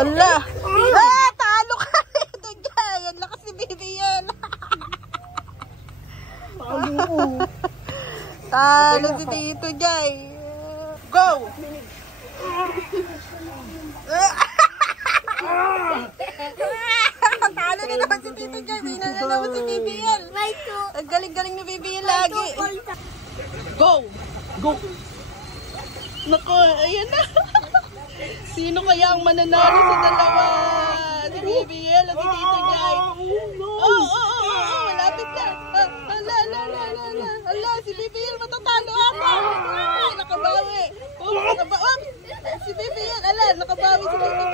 Ala! Ah! Talo ka rito dyan! Yan lakas ni Bibi yan! Talo si Tito Jay! Go! Talo na naman si Tito Jay! May na naman si Bibi yan! Ang galing-galing ni Bibi yan lagi! Go! Go! Naku, ayan na! Sino kaya ang mananalo sa dalawa? Si BBL o si Tito Jay? Malapit na. Ala, si BBL matatalo ako. Nakabawi. Si BBL, nakabawi si Tito